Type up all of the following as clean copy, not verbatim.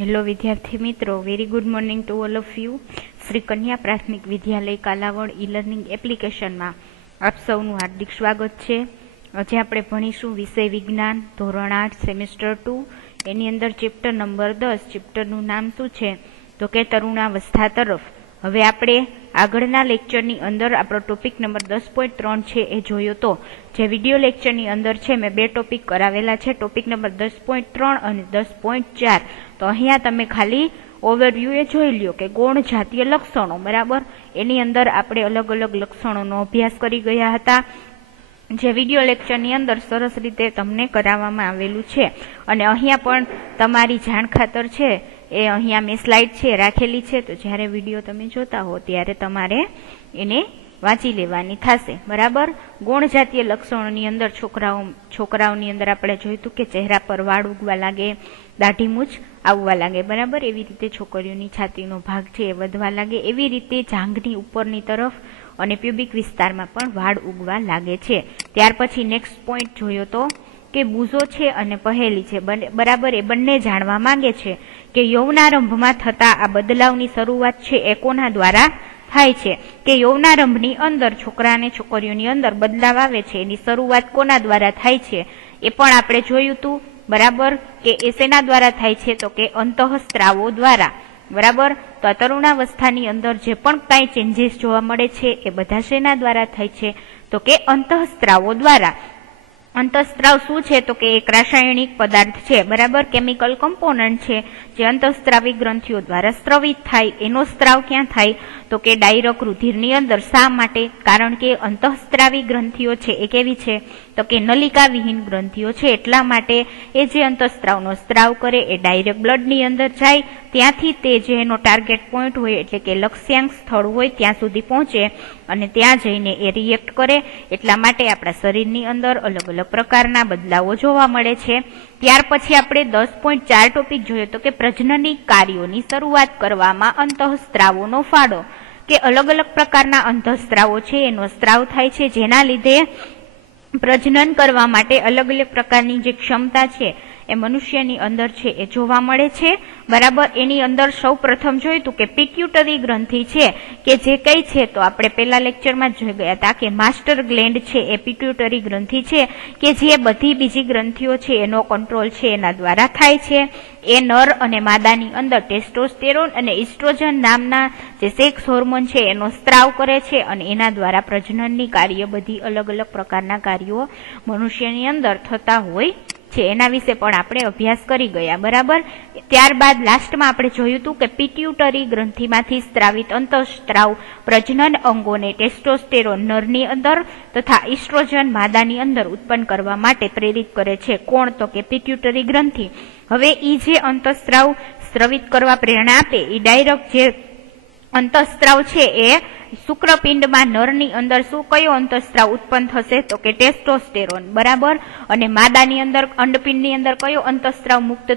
Hello વિદ્યાર્થી મિત્રો, very good morning to all of you. Shri કન્યા પ્રાથમિક વિદ્યાલય કાલાવડ ઈ લર્નિંગ એપ્લિકેશનમાં આપ સૌનું હાર્દિક સ્વાગત છે. આજે આપણે ભણીશું વિષય વિજ્ઞાન ધોરણ 8 સેમેસ્ટર 2. એની અંદર ચેપ્ટર નંબર 10. ચેપ્ટરનું નામ શું છે તો કે તરુણાવસ્થા તરફ. હવે આપણે આગળના લેક્ચરની અંદર આપણો ટોપિક નંબર 10.3 છે એ જોયો તો જે વિડીયો લેક્ચરની અંદર છે મેં બે ટોપિક કરાવેલા છે, ટોપિક નંબર 10.3 અને 10.4. તો અહીંયા તમે ખાલી ઓવરવ્યુ એ જોઈ લ્યો કે ગૌણ જાતીય લક્ષણો, બરાબર, એની અંદર આપણે અલગ અલગ લક્ષણોનો અભ્યાસ કરી ગયા હતા, જે વિડીયો લેક્ચરની અંદર સરસ રીતે તમને કરાવવામાં આવેલું છે. અને અહીંયા પણ તમારી જાણ ખાતર છે એ અહીંયા મેં સ્લાઇડ છે રાખેલી છે, તો જ્યારે વિડીયો તમે જોતા હો ત્યારે તમારે એને વાંચી લેવાની થશે, બરાબર. ગૌણ જાતીય લક્ષણોની અંદર છોકરાઓની અંદર આપણે જોયું કે ચહેરા પર વાળ ઉગવા લાગે, દાઢી મૂછ આવવા લાગે, બરાબર. એવી રીતે છોકરીઓની છાતીનો ભાગ છે એ વધવા લાગે, એવી રીતે જાંઘની ઉપરની તરફ અને પ્યુબિક વિસ્તારમાં પણ વાળ ઉગવા લાગે છે. ત્યાર પછી નેક્સ્ટ પોઈન્ટ જોયો તો કે બૂઝો છે અને પહેલી છે, બરાબર, એ બંને જાણવા માંગે છે કે યૌવનારંભમાં થતા આ બદલાવની શરૂઆત છે એ કોના દ્વારા થાય છે, કે યૌવનારંભની અંદર છોકરા અને છોકરીઓની અંદર બદલાવ આવે છે એની શરૂઆત કોના દ્વારા થાય છે એ પણ આપણે જોયું હતું, બરાબર, કે એ શેના દ્વારા થાય છે તો કે અંતઃસ્ત્રાવો દ્વારા, બરાબર. તો આ તરુણાવસ્થાની અંદર જે પણ કાંઈ ચેન્જીસ જોવા મળે છે એ બધા શેના દ્વારા થાય છે તો કે અંતઃસ્ત્રાવો દ્વારા. અંતઃસ્ત્રાવ શું છે તો કે એક રાસાયણિક પદાર્થ છે, બરાબર, કેમિકલ કમ્પોનન્ટ છે જે અંતઃસ્ત્રાવી ગ્રંથિઓ દ્વારા સ્ત્રવિત થાય. એનો સ્ત્રાવ ક્યાં થાય તો કે ડાયરેક્ટ રુધિરની અંદર. શા માટે? કારણ કે અંતઃસ્ત્રાવી ગ્રંથિઓ છે એ કેવી છે તો કે નલિકા વિહીન ગ્રંથિઓ છે, એટલા માટે એ જે અંતઃસ્ત્રાવનો સ્ત્રાવ કરે એ ડાયરેક્ટ બ્લડની અંદર જાય, ત્યાંથી તે જે એનો ટાર્ગેટ પોઈન્ટ હોય એટલે કે લક્ષ્યાંક સ્થળ હોય ત્યાં સુધી પહોંચે અને ત્યાં જઈને એ રિએક્ટ કરે. એટલા માટે આપણા શરીરની અંદર અલગ અલગ પ્રકારના બદલાવો જોવા મળે છે. ત્યાર પછી આપણે 10.4 ટોપિક જોયો તો કે પ્રજનની કાર્યોની શરૂઆત કરવામાં અંતઃસ્ત્રાવોનો ફાળો, કે અલગ અલગ પ્રકારના અંતઃસ્ત્રાવો છે એનો સ્ત્રાવ થાય છે, જેના લીધે પ્રજનન કરવા માટે અલગ અલગ પ્રકારની જે ક્ષમતા છે એ મનુષ્યની અંદર છે એ જોવા મળે છે, બરાબર. એની અંદર સૌ પ્રથમ જોયું હતું કે પિટ્યુટરી ગ્રંથિ છે કે જે કઈ છે તો આપણે પેલા લેક્ચરમાં જોઈ ગયા હતા કે માસ્ટર ગ્લેન્ડ છે એ પિટ્યુટરી ગ્રંથિ છે કે જે બધી બીજી ગ્રંથિઓ છે એનો કંટ્રોલ છે એના દ્વારા થાય છે. એ નર અને માદાની અંદર ટેસ્ટોસ્ટેરોન અને ઇસ્ટ્રોજન નામના જે સેક્સ હોર્મોન છે એનો સ્ત્રાવ કરે છે અને એના દ્વારા પ્રજનનની કાર્ય, બધી અલગ અલગ પ્રકારના કાર્યો મનુષ્યની અંદર થતા હોય છે. એના વિશે પણ આપણે અભ્યાસ કરી ગયા, બરાબર. ત્યારબાદ લાસ્ટમાં આપણે જોયું હતું કે પિટ્યુટરી ગ્રંથિમાંથી સ્ત્રાવિત અંતઃસ્ત્રાવ પ્રજનન અંગોને ટેસ્ટોસ્ટેરોન નરની અંદર તથા ઇસ્ટ્રોજન માદાની અંદર ઉત્પન્ન કરવા માટે પ્રેરિત કરે છે. કોણ તો કે પિટ્યુટરી ગ્રંથિ. હવે ઈ જે અંતઃસ્ત્રાવ સ્ત્રવિત કરવા પ્રેરણા આપે એ ડાયરેક્ટ જે અંતઃસ્ત્રાવ છે એ શુક્રપિંડમાં નરની અંદર શું કયો અંતઃસ્ત્રાવ ઉત્પન્ન થશે તો કે ટેસ્ટોસ્ટેરોન, બરાબર. અને માદાની અંદર અંડપિંડની અંદર કયો અંતઃસ્ત્રાવ મુક્ત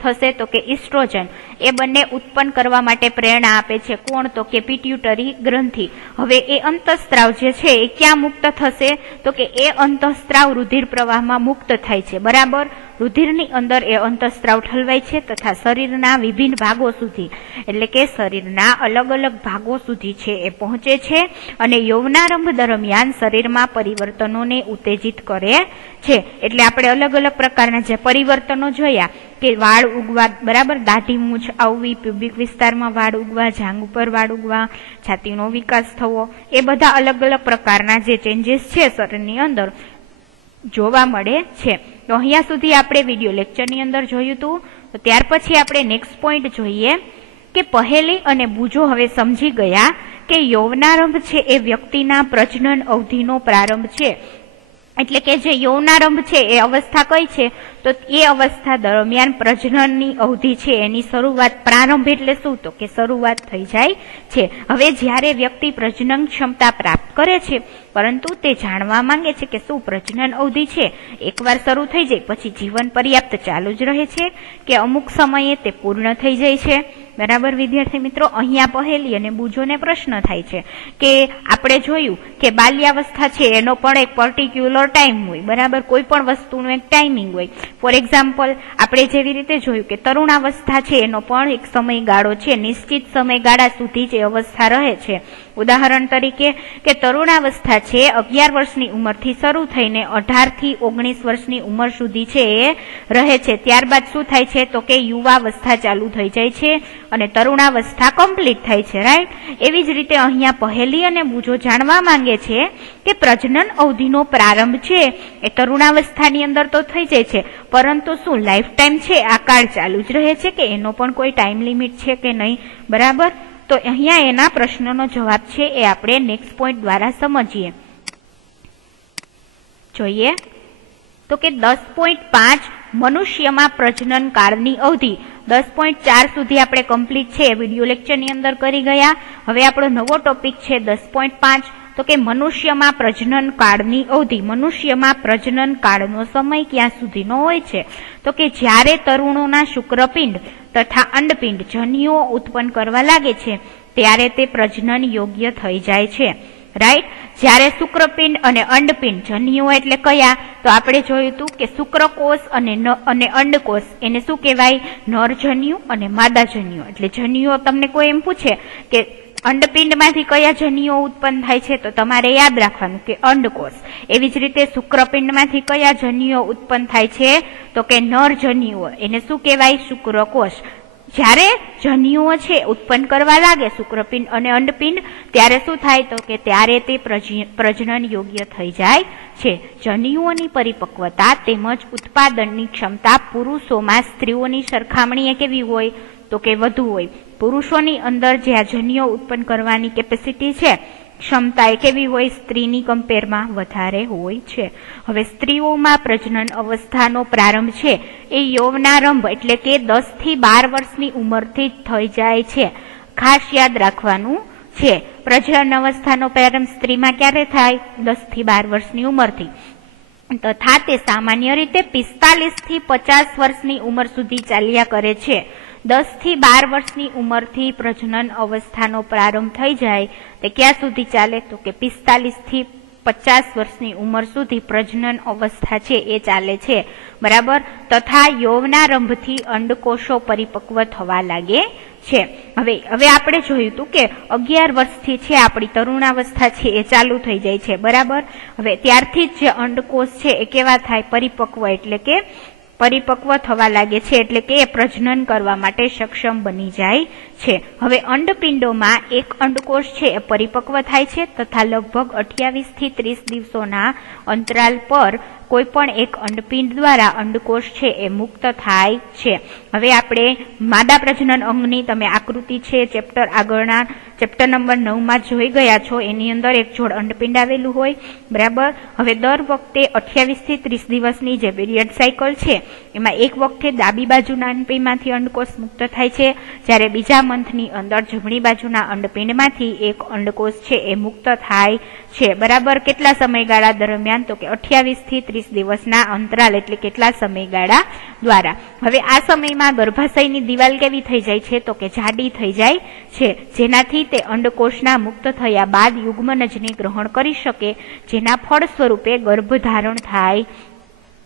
થશે તો કે ઇસ્ટ્રોજન. એ બંને ઉત્પન્ન કરવા માટે પ્રેરણા આપે છે. કોણ તો કે પિટ્યુટરી ગ્રંથિ. હવે એ અંતઃસ્ત્રાવ જે છે એ ક્યાં મુક્ત થશે તો કે એ અંતઃસ્ત્રાવ રુધિર પ્રવાહમાં મુક્ત થાય છે, બરાબર. રુધિરની અંદર એ અંતઃસ્ત્રાવ ઠલવાય છે તથા શરીરના વિભિન્ન ભાગો સુધી, એટલે કે શરીરના અલગ અલગ ભાગો સુધી છે એ પહોંચે છે અને યૌવનારંભ દરમિયાન શરીરમાં પરિવર્તનોને ઉત્તેજિત કરે છે. એટલે આપણે અલગ અલગ પ્રકારના જે પરિવર્તનો જોયા કે વાળ ઉગવા, બરાબર, દાઢી મૂછ આવવી, પ્યુબિક વિસ્તારમાં વાળ ઉગવા, જાંઘ ઉપર વાળ ઉગવા, છાતીનો વિકાસ થવો, એ બધા અલગ અલગ પ્રકારના જે ચેન્જીસ છે શરીરની અંદર જોવા મળે છે. તો અહીંયા સુધી આપણે વિડીયો લેક્ચરની અંદર જોયું હતું. તો ત્યાર પછી આપણે નેક્સ્ટ પોઈન્ટ જોઈએ કે પહેલી અને બૂજો હવે સમજી ગયા કે યૌવનારંભ છે એ વ્યક્તિના પ્રજનન અવધિનો પ્રારંભ છે. એટલે કે જે યૌવનારંભ છે એ અવસ્થા કઈ છે તો એ અવસ્થા દરમિયાન પ્રજનનની અવધિ છે એની શરૂઆત, પ્રારંભ એટલે શું તો કે શરૂઆત થઈ જાય છે. હવે જ્યારે વ્યક્તિ પ્રજનન ક્ષમતા પ્રાપ્ત કરે છે પરંતુ તે જાણવા માંગે છે કે શું પ્રજનન અવધિ છે એકવાર શરૂ થઈ જાય પછી જીવન પર્યાપ્ત ચાલુ જ રહે છે કે અમુક સમયે તે પૂર્ણ થઈ જાય છે, बराबर विद्यार्थी मित्रों, अहींया पहेली अने बूझोने प्रश्न थाय छे के आपणे जोयुं के बाल्यावस्था छे एनो पण एक पर्टिक्युलर टाइम होय, बराबर, कोई पण वस्तुनो एक टाइमिंग होय। फॉर एक्जाम्पल आपणे जेवी रीते जोयुं के तरुणावस्था छे एनो पण एक समयगाळो छे, निश्चित समयगाळा सुधी जे अवस्था रहे छे। उदाहरण तरीके के तरुणावस्था छे 11 वर्षनी उंमरथी शरू थईने 18 થી 19 वर्षनी उंमर सुधी छे ए रहे छे। त्यारबाद शुं थाय छे तो के युवावस्था चालू थई जाय छे अने तरुणावस्था कम्प्लीट थाय छे, राइट। एवी ज रीते अहींया पहेली अने बूझो जाणवा मांगे छे के प्रजनन अवधिनो प्रारंभ छे ए तरुणावस्थानी अंदर तो थई जाय छे, परंतु शुं लाइफ टाइम छे आ काळ चालू ज रहे छे के एनो पण कोई टाइम लिमिट छे के नहीं, बराबर। तो अहींया एना प्रश्ननो जवाब छे ए आपणे नेक्स्ट पॉइंट द्वारा समजीए। जोईए तो के 10.5 मनुष्यमां प्रजनन काळनी अवधि 10.4 सुधी आपणे कम्प्लीट छे, विडियो लेक्चरनी अंदर करी गया। हवे आपणो नवो टॉपिक छे 10.5 तो के मनुष्यमां प्रजनन काळनी अवधि। मनुष्यमां प्रजनन काळनो समय क्यां सुधीनो होय छे तो के ज्यारे तरुणोना शुक्रपिंड तथा अंडपिंड जन्युओ उत्पन्न करवा लागे छे त्यारे ते प्रजनन योग्य थई जाय छे, राइट। ज्यारे शुक्रपिंड अने अंडपिंड जन्युओ एटले कया तो आपणे जोयुं हतुं के शुक्रकोष अने अंडकोष एने शुं कहेवाय, नरजन्यु अने मादाजन्यु। एटले जन्युओ तमने कोई एम पूछे के अंडपिंडमांथी कया जन्युओ उत्पन्न थाय छे तो तमारे याद राखवानुं के अंडकोष। एवी ज रीते शुक्रपिंडमांथी कया जन्युओ उत्पन्न थाय छे तो के नरजन्युओ एने शुं कहेवाय, शुक्रकोष। ज्यारे जन्युओ छे उत्पन्न करवा लागे शुक्रपिंड अने अंडपिंड त्यारे शुं थाय तो के त्यारे ते प्रजनन योग्य थई जाय छे। जन्युओनी परिपक्वता तेमज उत्पादननी क्षमता पुरुषोमां स्त्रीओनी सरखामणीए केवी होय तो के वधु होय। पुरुषोनी अंदर जे आ जन्युओ उत्पन्न करवानी केपेसिटी छे क्षमता ए केवी होय, स्त्रीनी कम्पेरमां वधारे होय छे। हवे स्त्रीओमां प्रजनन अवस्थानो प्रारंभ छे ए यौवनारंभ एटले के 10 થી 12 वर्षनी उंमरथी थई जाय छे। खास याद राखवानुं छे प्रजनन अवस्थानो प्रारंभ स्त्रीमां क्यारे थाय, 10 થી 12 वर्षनी उंमरथी, तथा ते सामान्य रीते 45 થી 50 वर्षनी उंमर सुधी चाल्या करे छे। 10 થી 12 वर्षनी उंमरथी प्रजनन अवस्थानो प्रारंभ थई जाय ते क्यां सुधी चाले तो के 45 થી 50 वर्षनी उंमर सुधी प्रजनन अवस्था छे ए चाले छे, बराबर। तथा यौवनारंभथी अंडकोषो परिपक्व थवा लागे छे। हवे आपणे जोयुं हतुं के 11 वर्षथी छे आपणी तरुणावस्था छे ए चालू थई जाय छे, बराबर। हवे त्यारथी ज जे अंडकोष छे ए केवा थाय, परिपक्व, एटले के परिपक्व थवा लागे छे, एटले के प्रजनन करवा माटे सक्षम बनी जाय छे। हवे अंडपिंडोमां एक अंडकोष छे ए परिपक्व थाय छे तथा लगभग 28 થી 30 दिवसोना अंतराल पर कोईपण एक अंडपिंड द्वारा अंडकोष छे ए मुक्त थाय छे। हवे आपणे मादा प्रजनन अंगनी तमे आकृति छे चेप्टर आगळना चेप्टर नंबर 9 मां जोई गया छो, एनी अंदर एक जोड़ अंडपिंड आवेलुं होय, बराबर। हवे दर वखते 28 થી 30 दिवसनी जे पीरियड साइकल छे एमां एक वखते डाबी बाजुना अंडपिंडमांथी अंडकोष मुक्त थाय छे, ज्यारे बीजा मंथनी अंदर जमणी बाजुना अंडपिंडमांथी एक अंडकोष छे ए मुक्त थाय छे, बराबर। केटला समयगाळा दरमियान तो के 28 થી 30 दिवसना अंतराल एटले केटला समयगाळा द्वारा। हवे आ समयमां गर्भाशयनी दीवाल केवी थई जाय छे तो के जाडी थई जाय छे, जेनाथी ते अंडकोषना मुक्त थया बाद युग्मनजने ग्रहण करी शके, जेना फळ स्वरूपे गर्भधारण थाय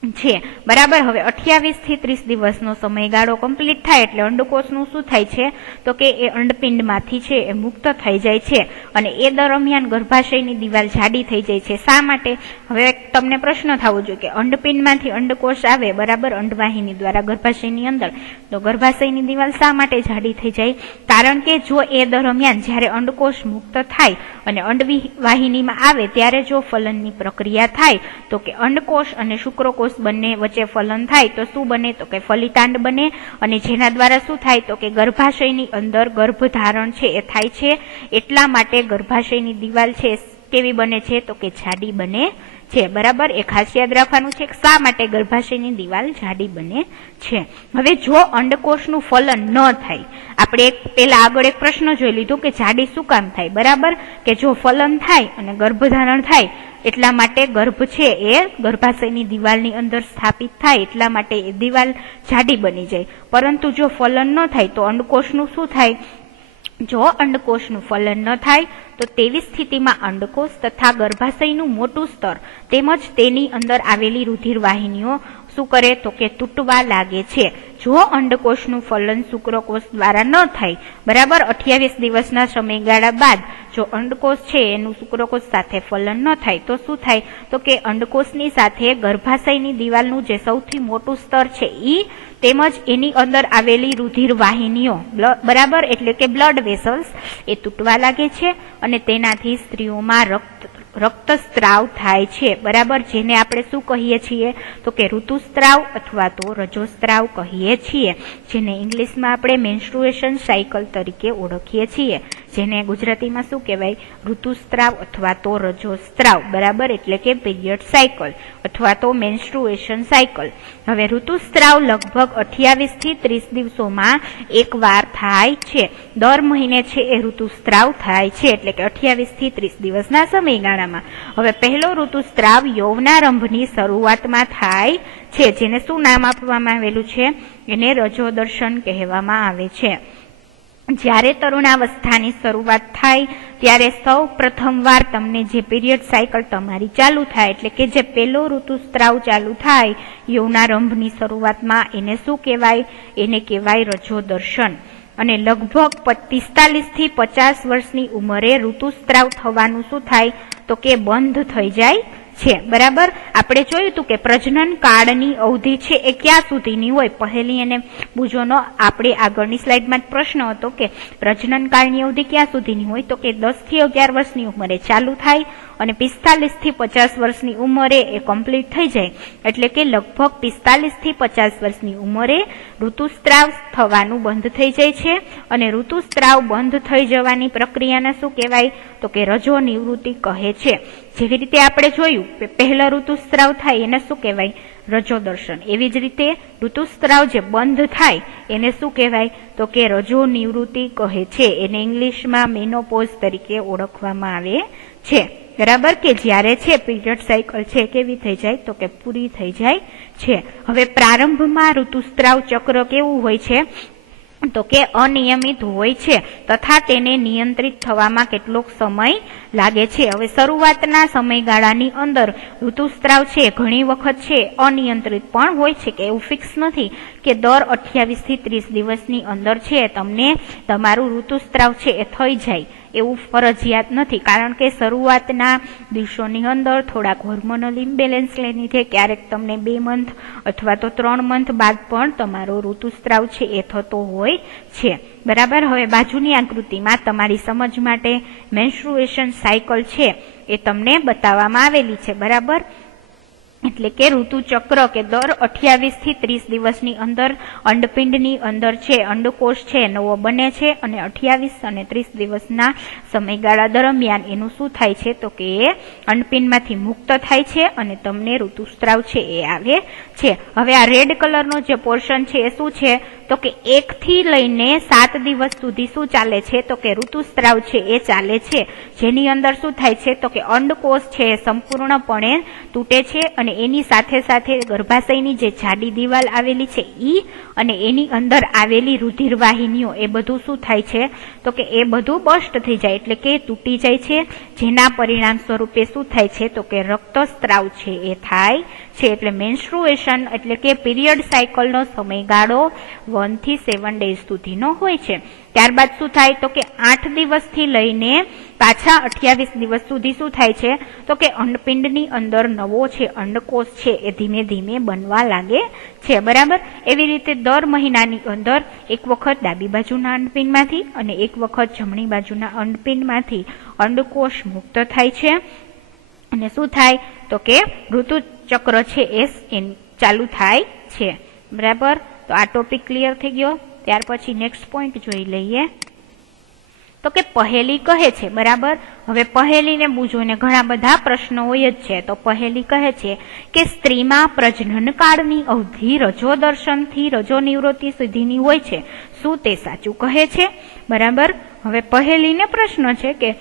छे, बराबर। हवे 28 થી 30 दिवसनो समयगाळो कम्प्लीट थाय एटले अंडकोषनुं शुं थाय छे तो के ए अंडपिंडमांथी छे ए मुक्त थई जाय छे अने ए दरमियान गर्भाशयनी दीवाल जाडी थई जाय छे। शा माटे? हवे तमने प्रश्न थवो जोईए के अंडपिंडमांथी अंडकोष आवे, बराबर, अंडवाहिनी द्वारा गर्भाशयनी अंदर, तो गर्भाशयनी दीवाल शा माटे जाडी थई जाय? कारण के जो ए दरमियान ज्यारे अंडकोष मुक्त थाय अने अंडवाहिनीमां आवे त्यारे जो फलननी प्रक्रिया थाय तो के अंडकोष अने शुक्रकोष बने वच्चे फलन थाय तो शुं बने तो के फलितांड बने अने जेना द्वारा शुं थाय तो के गर्भाशयनी अंदर गर्भधारण छे ए थाय छे। एटला माटे गर्भाशयनी दीवाल छे કેવી બને છે? તો કે જાડી બને છે, બરાબર. એ ખાસ યાદ રાખવાનું છે કે શા માટે ગર્ભાશયની દિવાલ જાડી બને છે. હવે જો અંડકોષનું ફલન ન થાય, આપણે પેલા આગળ એક પ્રશ્ન જોઈ લીધો કે જાડી શું કામ થાય, બરાબર, કે જો ફલન થાય અને ગર્ભધારણ થાય એટલા માટે ગર્ભ છે એ ગર્ભાશયની દિવાલની અંદર સ્થાપિત થાય એટલા માટે એ દિવાલ જાડી બની જાય. પરંતુ જો ફલન ન થાય તો અંડકોષનું શું થાય? જો અંડકોષનું ફલન ન થાય તો તેવી સ્થિતિમાં અંડકોષ તથા ગર્ભાશયનું મોટું સ્તર તેમજ તેની અંદર આવેલી રુધિર વાહિનીઓ શું કરે? તો કે તૂટવા લાગે છે. જો અંડકોષનું ફલન શુક્રકોષ દ્વારા ન થાય, બરાબર, 28 દિવસના સમયગાળા બાદ જો અંડકોષ છે એનું શુક્રકોષ સાથે ફલન ન થાય તો શું થાય? તો કે અંડકોષની સાથે ગર્ભાશયની દિવાલનું જે સૌથી મોટું સ્તર છે ઈ તેમજ એની અંદર આવેલી રુધિર વાહિનીઓ, બરાબર, એટલે કે બ્લડ વેસલ્સ, એ તૂટવા લાગે છે અને તેનાથી સ્ત્રીઓમાં રક્તસ્ત્રાવ થાય છે, બરાબર, જેને આપણે શું કહીએ છીએ? તો કે ઋતુસ્ત્રાવ અથવા તો રજોસ્ત્રાવ કહીએ છીએ, જેને ઇંગ્લિશમાં આપણે મેન્સ્ટ્રુએશન સાયકલ તરીકે ઓળખીએ છીએ, જેને ગુજરાતીમાં શું કહેવાય? ઋતુસ્ત્રાવ અથવા તો રજોસ્ત્રાવ, બરાબર, એટલે કે પીરિયડ સાયકલ અથવા તો મેન્સ્ટ્રુએશન સાયકલ. હવે ઋતુસ્ત્રાવ લગભગ 28 થી 30 દિવસોમાં એકવાર થાય છે. દર મહિને છે એ ઋતુસ્ત્રાવ થાય છે, એટલે કે 28 થી 30 દિવસના સમયગાળામાં. હવે પહેલો ઋતુસ્ત્રાવ યૌવનારંભની શરૂઆતમાં થાય છે, જેને શું નામ આપવામાં આવેલું છે? એને રજોદર્શન કહેવામાં આવે છે. જ્યારે તરુણાવસ્થાની શરૂઆત થાય ત્યારે સૌ પ્રથમવાર તમને જે પીરિયડ સાયકલ તમારી ચાલુ થાય, એટલે કે જે પહેલો ઋતુસ્ત્રાવ ચાલુ થાય યૌવનારંભની શરૂઆતમાં, એને શું કહેવાય? એને કહેવાય રજોદર્શન. અને લગભગ 45 થી 50 વર્ષની ઉંમરે ઋતુસ્ત્રાવ થવાનું શું થાય? તો કે બંધ થઈ જાય છે, બરાબર. આપણે જોયું હતું કે પ્રજનન કાળની અવધિ છે એ ક્યાં સુધીની હોય? પહેલી અને બુજોનો આપણે આગળની સ્લાઇડમાં પ્રશ્ન હતો કે પ્રજનન કાળની અવધિ ક્યાં સુધીની હોય? તો કે 10 થી 11 વર્ષની ઉંમરે ચાલુ થાય અને 45 થી 50 વર્ષની ઉંમરે એ કમ્પ્લીટ થઈ જાય, એટલે કે લગભગ 45 થી 50 વર્ષની ઉંમરે ઋતુસ્ત્રાવ થવાનું બંધ થઈ જાય છે. અને ઋતુસ્ત્રાવ બંધ થઈ જવાની પ્રક્રિયાને શું કહેવાય? તો કે રજો નિવૃત્તિ કહે છે. જેવી રીતે આપણે જોયું પહેલા ઋતુસ્ત્રાવ થાય એને શું કહેવાય? રજોદર્શન. એવી જ રીતે ઋતુસ્ત્રાવ જે બંધ થાય એને શું કહેવાય? તો કે રજો નિવૃત્તિ કહે છે. એને ઇંગ્લિશમાં મેનોપોઝ તરીકે ઓળખવામાં આવે છે, બરાબર, કે જ્યારે છે પીરિયડ સાયકલ છે કેવી થઈ જાય? તો કે પૂરી થઈ જાય છે. હવે પ્રારંભમાં ઋતુસ્ત્રાવ ચક્ર કેવું હોય છે? તો કે અનિયમિત હોય છે તથા તેને નિયંત્રિત થવામાં કેટલોક સમય લાગે છે. હવે શરૂઆતના સમયગાળાની અંદર ઋતુસ્ત્રાવ છે ઘણી વખત છે અનિયંત્રિત પણ હોય છે, કે એવું ફિક્સ નથી કે દર 28 થી 30 દિવસની અંદર છે તમને તમારું ઋતુસ્ત્રાવ છે એ થઈ જાય, એવું ફરજિયાત નથી. કારણ કે શરૂઆતના દિવસોની અંદર થોડાક હોર્મોનલ ઇમ્બેલેન્સને લીધે ક્યારેક તમને 2 મંથ અથવા તો 3 મંથ બાદ પણ તમારો ઋતુસ્ત્રાવ છે એ થતો હોય છે, બરાબર. હવે બાજુની આકૃતિમાં તમારી સમજ માટે મેન્સ્ટ્રુએશન સાયકલ છે એ તમને બતાવવામાં આવેલી છે, બરાબર. એટલે કે ઋતુચક્ર કે દર 28 થી 30 દિવસની અંદર અંડપિંડની અંદર છે અંડકોષ છે નવો બને છે અને 28 અને 30 દિવસના સમયગાળા દરમિયાન એનું શું થાય છે? તો કે એ અંડપિંડમાંથી મુક્ત થાય છે અને તમને ઋતુસ્ત્રાવ છે એ આવે છે. હવે આ રેડ કલરનો જે પોર્શન છે એ શું છે? તો કે 1 થી લઈને 7 દિવસ સુધી શું ચાલે છે? તો કે ઋતુસ્ત્રાવ છે એ ચાલે છે, જેની અંદર શું થાય છે? તો કે અંડકોષ છે એ સંપૂર્ણપણે તૂટે છે અને એની સાથે સાથે ગર્ભાશયની જે જાડી દિવાલ આવેલી છે ઈ અને એની અંદર આવેલી રુધિર વાહિનીઓ એ બધું શું થાય છે? તો કે એ બધું બસ્ટ થઈ જાય, એટલે કે તૂટી જાય છે, જેના પરિણામ સ્વરૂપે શું થાય છે? તો કે રક્તસ્ત્રાવ છે એ થાય છે. એટલે મેન્સ્ટ્રુએશન એટલે કે પીરિયડ સાયકલનો સમયગાળો 1 થી 7 ડેઝ સુધીનો હોય છે. ત્યારબાદ શું થાય? તો કે 8 દિવસથી લઈને પાછા 28 દિવસ સુધી શું થાય છે? તો કે અંડપિંડની અંદર નવો છે અંડકોષ છે એ ધીમે ધીમે બનવા લાગે છે, બરાબર. એવી રીતે દર મહિનાની અંદર એક વખત ડાબી બાજુના અંડપિંડમાંથી અને એક વખત જમણી બાજુના અંડપિંડમાંથી અંડકોષ મુક્ત થાય છે અને શું થાય? તો કે ઋતુચક્ર છે એ ચાલુ થાય છે, બરાબર. તો આ ટોપિક ક્લિયર થઈ ગયો. ત્યાર પછી નેક્સ્ટ પોઈન્ટ જોઈ લઈએ. તો કે પહેલી કહે છે, બરાબર. હવે પહેલીને જોઈને ઘણા બધા પ્રશ્નો હોય જ છે. તો પહેલી કહે છે કે સ્ત્રીમાં પ્રજનન કાળની અવધિ રજો દર્શનથી રજો નિવૃત્તિ સુધીની હોય છે. શું તે સાચું કહે છે? બરાબર. હવે પહેલીને પ્રશ્ન છે કે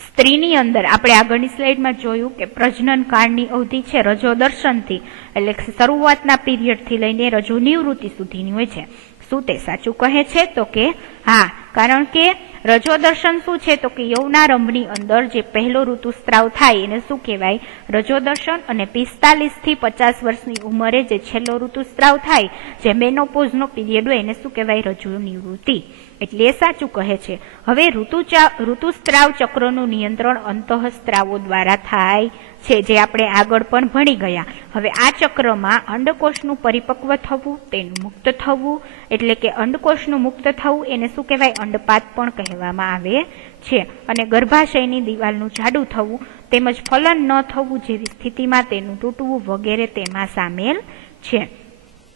સ્ત્રીની અંદર આપણે આગળની સ્લાઇડમાં જોયું કે પ્રજનન કાળની અવધિ છે રજો દર્શનથી, એટલે શરૂઆતના પીરિયડથી લઈને રજો નિવૃત્તિ સુધીની હોય છે. શું તે સાચું કહે છે? તો કે હા, કારણ કે રજો દર્શન શું છે? તો કે યૌનારંભની અંદર જે પહેલો ઋતુસ્ત્રાવ થાય એને શું કહેવાય? રજો દર્શન. અને 45 થી 50 વર્ષની ઉંમરે જે છેલ્લો ઋતુસ્ત્રાવ થાય, જે મેનોપોઝનો પીરિયડ હોય, એને શું કહેવાય? રજો નિવૃત્તિ. એટલે એ સાચું કહે છે. હવે ઋતુસ્ત્રાવ ચક્રનું નિયંત્રણ અંતઃસ્ત્રાવો દ્વારા થાય છે, જે આપણે આગળ પણ ભણી ગયા. હવે આ ચક્રમાં અંડકોષનું પરિપક્વ થવું, તેનું મુક્ત થવું, એટલે કે અંડકોષનું મુક્ત થવું એને શું કહેવાય? અંડપાત પણ કહેવામાં આવે છે. અને ગર્ભાશયની દિવાલનું જાડું થવું તેમજ ફલન ન થવું જેવી સ્થિતિમાં તેનું તૂટવું વગેરે તેમાં સામેલ છે.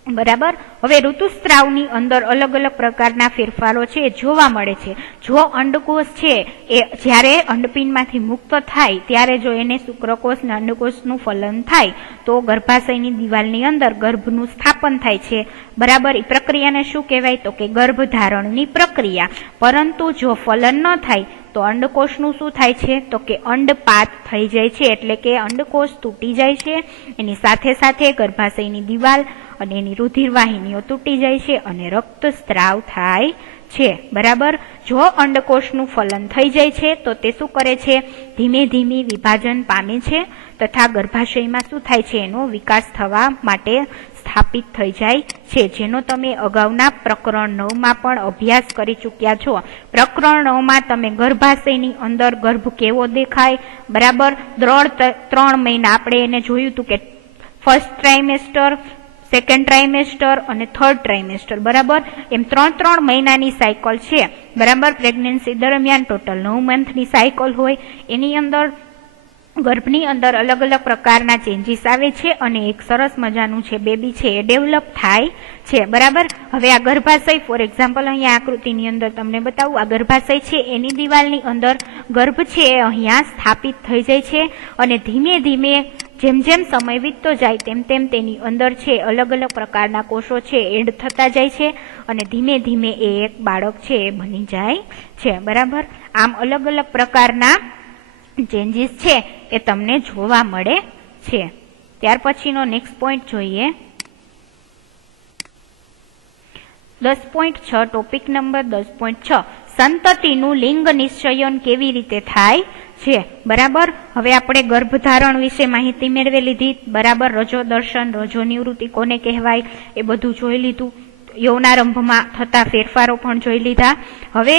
બરાબર. હવે ઋતુસ્ત્રાવની અંદર અલગ અલગ પ્રકારના ફેરફારો છે એ જોવા મળે છે. જો અંડકોષ છે એ જ્યારે અંડપિંડમાંથી મુક્ત થાય ત્યારે જો એને શુક્રકોષ અને અંડકોષનું ફલન થાય તો ગર્ભાશયની દિવાલની અંદર ગર્ભનું સ્થાપન થાય છે. બરાબર. એ પ્રક્રિયાને શું કહેવાય? તો કે ગર્ભધારણની પ્રક્રિયા. પરંતુ જો ફલન ન થાય તો અંડકોષનું શું થાય છે? તો કે અંડપાત થઈ જાય છે. એટલે કે અંડકોષ તૂટી જાય છે. એની સાથે સાથે ગર્ભાશયની દિવાલ અને એની રુધિરવાહિનીઓ તૂટી જાય છે અને રક્તસ્ત્રાવ થાય છે. બરાબર. જો અંડકોષનું ફલન થઈ જાય છે તો તે શું કરે છે? ધીમે ધીમે વિભાજન પામે છે તથા ગર્ભાશયમાં શું થાય છે? એનો વિકાસ થવા માટે સ્થાપિત થઈ જાય છે, જેનો તમે અગાઉના પ્રકરણ 9માં પણ અભ્યાસ કરી ચૂક્યા છો. પ્રકરણ 9માં તમે ગર્ભાશયની અંદર ગર્ભ કેવો દેખાય, બરાબર, 3 મહિના આપણે એને જોયું હતું કે ફર્સ્ટ ટ્રાઇમેસ્ટર, સેકન્ડ ટ્રાઇમેસ્ટર અને થર્ડ ટ્રાઇમેસ્ટર. બરાબર. એમ 3 મહિનાની સાયકલ છે. બરાબર. પ્રેગ્નન્સી દરમિયાન ટોટલ 9 મંથની સાયકલ હોય. એની અંદર ગર્ભની અંદર અલગ અલગ પ્રકારના ચેન્જીસ આવે છે અને એક સરસ મજાનું છે બેબી છે એ ડેવલપ થાય છે. બરાબર. હવે આ ગર્ભાશય, ફોર એક્ઝામ્પલ અહીંયા આકૃતિની અંદર તમને બતાવું, આ ગર્ભાશય છે એની દિવાલની અંદર ગર્ભ છે એ અહીંયા સ્થાપિત થઈ જાય છે અને ધીમે ધીમે જેમ જેમ સમય વીતતો જાય તેમ તેમ તેની અંદર છે અલગ અલગ પ્રકારના કોષો છે એડ થતા જાય છે અને ધીમે ધીમે એ એક બાળક છે એ બની જાય છે. બરાબર. આમ અલગ અલગ પ્રકારના ચેન્જીસ છે એ તમને જોવા મળે છે. ત્યાર પછીનો નેક્સ્ટ પોઈન્ટ જોઈએ. 10.6 ટોપિક નંબર 10.6 સંતતિનું લિંગ નિશ્ચયન કેવી રીતે થાય છે. બરાબર. હવે આપણે ગર્ભધારણ વિશે માહિતી મેળવી લીધી. બરાબર. રજો દર્શન, રજો નિવૃત્તિ કોને કહેવાય એ બધું જોઈ લીધું. યૌનારંભમાં થતા ફેરફારો પણ જોઈ લીધા. હવે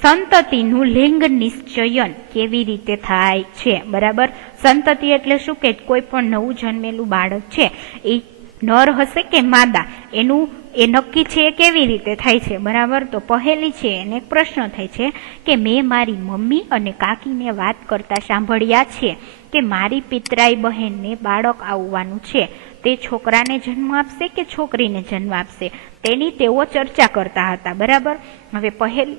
સંતતિનું લિંગ નિશ્ચયન કેવી રીતે થાય છે. બરાબર. સંતતિ એટલે શું કે કોઈ પણ નવું જન્મેલું બાળક છે એ નર હશે કે માદા, એનું એ નક્કી છે એ કેવી રીતે થાય છે. બરાબર. તો પહેલી છે એને એક પ્રશ્ન થાય છે કે મેં મારી મમ્મી અને કાકીને વાત કરતા સાંભળ્યા છે કે મારી પિતરાઈ બહેનને બાળક આવવાનું છે, તે છોકરાને જન્મ આપશે કે છોકરીને જન્મ આપશે, તેની તેઓ ચર્ચા કરતા હતા. બરાબર. હવે પહેલી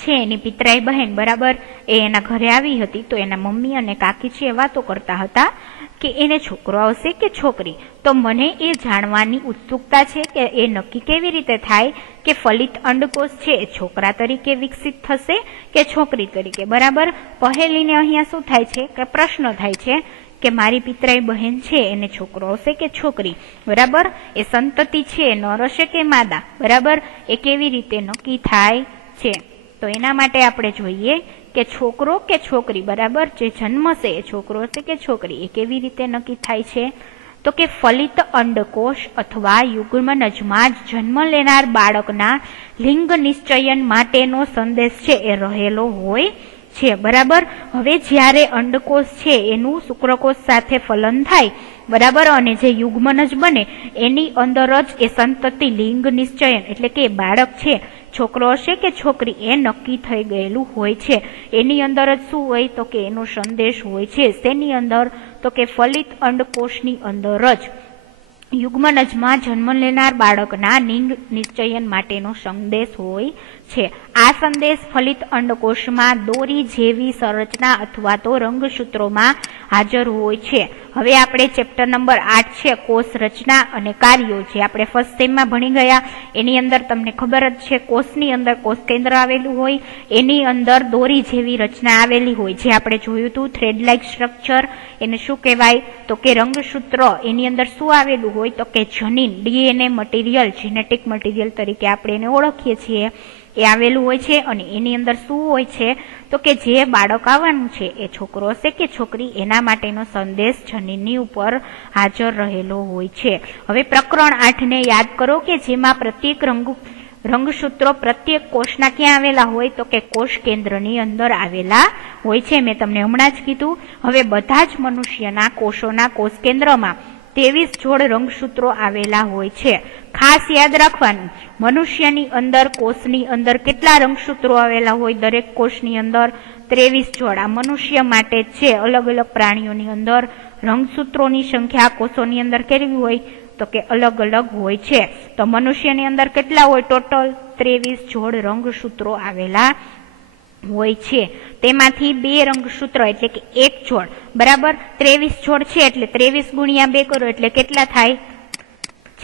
છે એની પિતરાઈ બહેન, બરાબર, એ એના ઘરે આવી હતી તો એના મમ્મી અને કાકી છે એ વાતો કરતા હતા કે એને છોકરો આવશે કે છોકરી. તો મને એ જાણવાની ઉત્સુકતા છે કે એ નક્કી કેવી રીતે થાય કે ફલિત અંડકોષ છે એ છોકરા તરીકે વિકસિત થશે કે છોકરી તરીકે. બરાબર. પહેલીને અહીંયા શું થાય છે કે પ્રશ્ન થાય છે કે મારી પિતરાઈ બહેન છે એને છોકરો આવશે કે છોકરી. બરાબર. એ સંતતિ છે એ નર હશે કે માદા. બરાબર. એ કેવી રીતે નક્કી થાય છે. તો એના માટે આપણે જોઈએ કે છોકરો કે છોકરી, બરાબર, જે જન્મશે એ છોકરો હશે કે છોકરી, એ કેવી રીતે નક્કી થાય છે. તો કે ફલિત અંડકોષ અથવા યુગ્મનજમાં જ જન્મ લેનાર બાળકના લિંગ નિશ્ચયન માટેનો સંદેશ છે એ રહેલો હોય છે. બરાબર. હવે જ્યારે અંડકોષ છે એનું શુક્રકોષ સાથે ફલન થાય, બરાબર, અને જે યુગ્મનજ બને એની અંદર જ એ સંતતિ લિંગ નિશ્ચયન એટલે કે બાળક છે છોકરો હશે કે છોકરી એ નક્કી થઈ ગયેલું હોય છે. એની અંદર જ શું હોય તો કે એનો સંદેશ હોય છે. તેની અંદર તો કે ફલિત અંડકોષની અંદર જ યુગ્મનજમાં જન્મ લેનાર બાળકના લિંગ નિશ્ચયન માટેનો સંદેશ હોય છે. આ સંદેશ ફલિત અંડકોશમાં દોરી જેવી સંરચના અથવા તો રંગસૂત્રોમાં હાજર હોય છે. હવે આપણે ચેપ્ટર નંબર 8 છે કોષ રચના અને કાર્યો, જે આપણે ફર્સ્ટ સેમમાં ભણી ગયા. એની અંદર તમને ખબર જ છે, કોષની અંદર કોષ કેન્દ્ર આવેલું હોય, એની અંદર દોરી જેવી રચના આવેલી હોય, જે આપણે જોયું હતું થ્રેડ લાઇક સ્ટ્રક્ચર. એને શું કહેવાય તો કે રંગસૂત્ર. એની અંદર શું આવેલું હોય તો કે જનીન, ડીએનએ મટીરિયલ, જેનેટિક મટીરિયલ તરીકે આપણે એને ઓળખીએ છીએ, એ આવેલું હોય છે. અને એની અંદર શું હોય છે તો કે જે બાળક આવવાનું છે એ છોકરો હશે કે છોકરી, એના માટેનો સંદેશ જનીનની ઉપર હાજર રહેલો હોય છે. હવે પ્રકરણ 8 ને યાદ કરો કે જેમાં પ્રત્યેક રંગસૂત્રો પ્રત્યેક કોષના ક્યાં આવેલા હોય તો કે કોષ કેન્દ્રની અંદર આવેલા હોય છે. મેં તમને હમણાં જ કીધું. હવે બધા જ મનુષ્યના કોષોના કોષ કેન્દ્રમાં 23 જોડ રંગસૂત્રો આવેલા હોય છે. ખાસ યાદ રાખવાનું, મનુષ્યની અંદર કોષની અંદર કેટલા રંગસૂત્રો આવેલા હોય? દરેક કોષની અંદર 23 જોડ. આ મનુષ્ય માટે છે. અલગ અલગ પ્રાણીઓની અંદર રંગસૂત્રોની સંખ્યા કોષોની અંદર કેવી હોય તો કે અલગ અલગ હોય છે. તો મનુષ્યની અંદર કેટલા હોય? ટોટલ 23 જોડ રંગસૂત્રો આવેલા હોય છે. તેમાંથી 2 રંગસૂત્ર એટલે કે 1 જોડ, બરાબર. 23 જોડ છે એટલે 23 ગુણ્યા 2 કરો એટલે કેટલા થાય?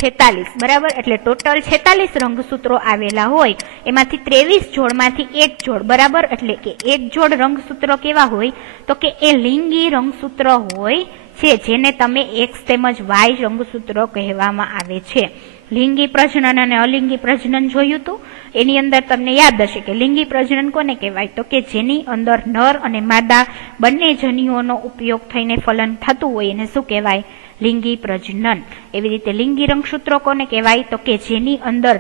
46, બરાબર. એટલે ટોટલ 46 રંગસૂત્રો આવેલા હોય. એમાંથી 23 જોડમાંથી 1 જોડ, બરાબર. એટલે કે 1 જોડ રંગસૂત્રો કેવા હોય તો કે એ લિંગી રંગસૂત્ર હોય છે, જેને તમે X તેમજ Y રંગસૂત્રો કહેવામાં આવે છે. લિંગી પ્રજનન અને અલિંગી પ્રજનન જોયું હતું. એની અંદર તમને યાદ હશે કે લિંગી પ્રજનન કોને કહેવાય તો કે જેની અંદર નર અને માદા બંને જનીઓનો ઉપયોગ થઈને ફલન થતું હોય એને શું કહેવાય? લિંગી પ્રજનન. એવી રીતે લિંગી રંગસૂત્રો કોને કહેવાય તો કે જેની અંદર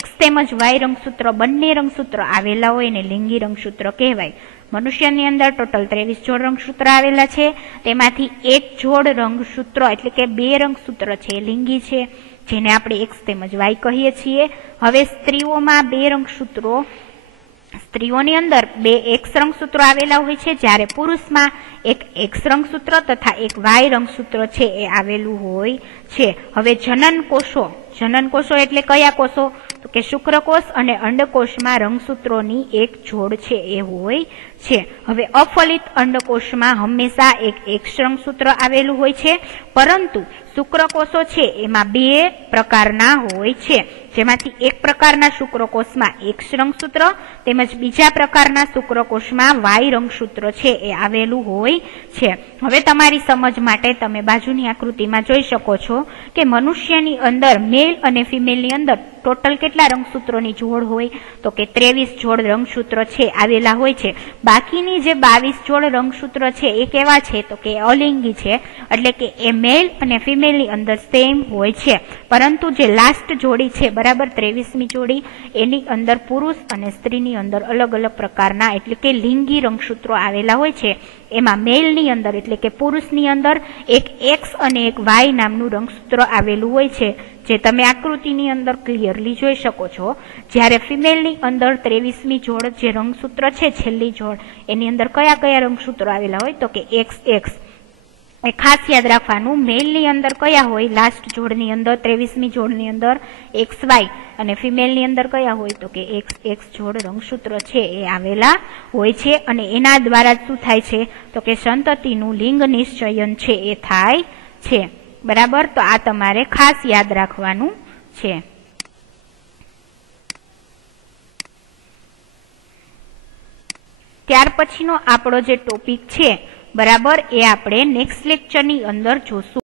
X તેમજ Y રંગસૂત્ર બંને રંગસૂત્ર આવેલા હોય એને લિંગી રંગસૂત્ર કહેવાય. મનુષ્યની અંદર ટોટલ 23 જોડ રંગસૂત્ર આવેલા છે. તેમાંથી 1 જોડ રંગસૂત્ર એટલે કે 2 રંગસૂત્ર છે એ લિંગી છે, જેને આપણે X તેમજ Y કહીએ છીએ. હવે સ્ત્રીઓમાં 2 રંગસૂત્રો, સ્ત્રીઓની અંદર 2 X રંગસૂત્રો આવેલા હોય છે, જ્યારે પુરુષમાં એક X રંગસૂત્ર તથા એક Y રંગસૂત્ર છે એ આવેલું હોય છે. હવે જનન કોષો એટલે કયા કોષો તો કે શુક્રકોષ અને અંડકોષમાં રંગસૂત્રોની 1 જોડ છે એ હોય છે. હવે અફલિત અંડકોષમાં હંમેશા એક X રંગસૂત્ર આવેલું હોય છે, પરંતુ શુક્રકોષો છે એમાં 2 પ્રકારના હોય છે, જેમાંથી એક પ્રકારના શુક્રકોષમાં X રંગસૂત્ર તેમજ બીજા પ્રકારના શુક્રકોષમાં Y રંગસૂત્ર છે એ આવેલું હોય છે. હવે તમારી સમજ માટે તમે બાજુની આકૃતિમાં જોઈ શકો છો કે મનુષ્યની અંદર મેલ અને ફિમેલની અંદર ટોટલ કેટલા રંગસૂત્રોની જોડ હોય તો કે 23 જોડ રંગસૂત્ર છે આવેલા હોય છે. બાકીની જે 22 જોડ રંગસૂત્ર છે એ કેવા છે તો કે અલિંગી છે, એટલે કે એ મેલ અને ફિમેલની અંદર સેમ હોય છે. પરંતુ જે લાસ્ટ જોડી છે, બરાબર, 23મી જોડી, એની અંદર પુરુષ અને સ્ત્રીની અંદર અલગ અલગ પ્રકારના એટલે કે લિંગી રંગસૂત્રો આવેલા હોય છે. એમાં મેલની અંદર એટલે કે પુરુષની અંદર એક X અને એક Y નામનું રંગસૂત્ર આવેલું હોય છે, જે તમે આકૃતિની અંદર ક્લિયરલી જોઈ શકો છો. જ્યારે ફિમેલની અંદર 23મી જોડ જે રંગસૂત્ર છે, છેલ્લી જોડ, એની અંદર કયા કયા રંગસૂત્રો આવેલા હોય તો કે XX. એ ખાસ યાદ રાખવાનું, મેલની અંદર કયા હોય? લાસ્ટ જોડની અંદર 23મી જોડની અંદર XY, અને ફિમેલની અંદર કયા હોય તો કે XX જોડ રંગસૂત્ર છે એ આવેલા હોય છે. અને એના દ્વારા શું થાય છે તો કે સંતતિનું લિંગ નિશ્ચયન છે એ થાય છે, બરાબર. તો આ તમારે ખાસ યાદ રાખવાનું છે. ત્યાર પછીનો આપણો જે ટોપિક છે, બરાબર, એ આપણે નેક્સ્ટ લેક્ચરની અંદર જોશું.